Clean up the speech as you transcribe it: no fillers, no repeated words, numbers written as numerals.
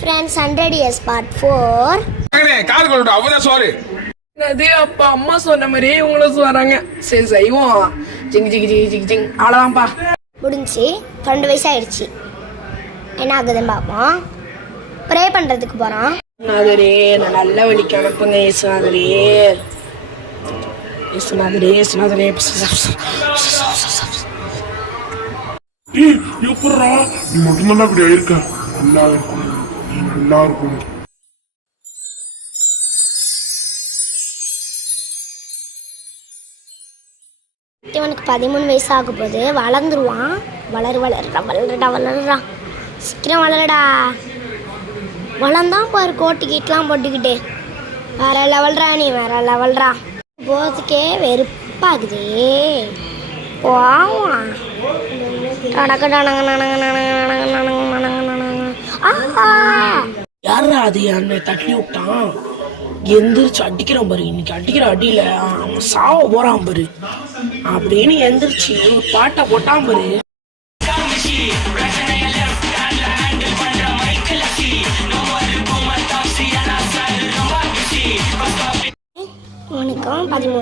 friends, 100 years part 4. கால் கொள்ளுடா அவதான் சோறு. அது அப்பா அம்மா சொன்ன மாதிரியே இவங்களும் சொல்றாங்க. சரி செய்வோம். ஜிங் ஜிங் ஜிங் ஜிங் ஜிங் அவ்வளோதான்ப்பா. முடிஞ்சு 12 வயசு ஆயிடுச்சு. என்ன ஆகுதுன்னு பார்ப்போம். ப்ரே பண்ணுறதுக்கு போகிறோம். நாதரே நான் நல்ல வழிக்கு அனுப்புங்க இயேசுநாதரே. இயேசுநாதரே இயேசுநாதரே. எப்படா நீ மட்டும்தான் அப்படி ஆயிருக்க. நல்லா இருக்கணும், நீ நல்லா இருக்கணும். இவனுக்கு 13 வயசு ஆக போகுது. வளர்ந்துருவான். வளருடா சீக்கிரம் வளரடா. வளர்ந்தான் பாரு கோட்டிக்கிட்டலாம் போட்டுக்கிட்டு. வேற லெவல்ரா நீ, வேற லெவல்ரா. போகிறதுக்கே வெறுப்பாகுதே. போவான் யாரா அது என்னை தட்டி விட்டான்? எந்திரிச்சு அடிக்கிறான் பாரு. இன்னைக்கு அடிக்கிற அடியில அவன் சாவ போறான் பாரு அப்படின்னு எந்திரிச்சு பாட்டை போட்டான் பாரு. உனக்கும் 13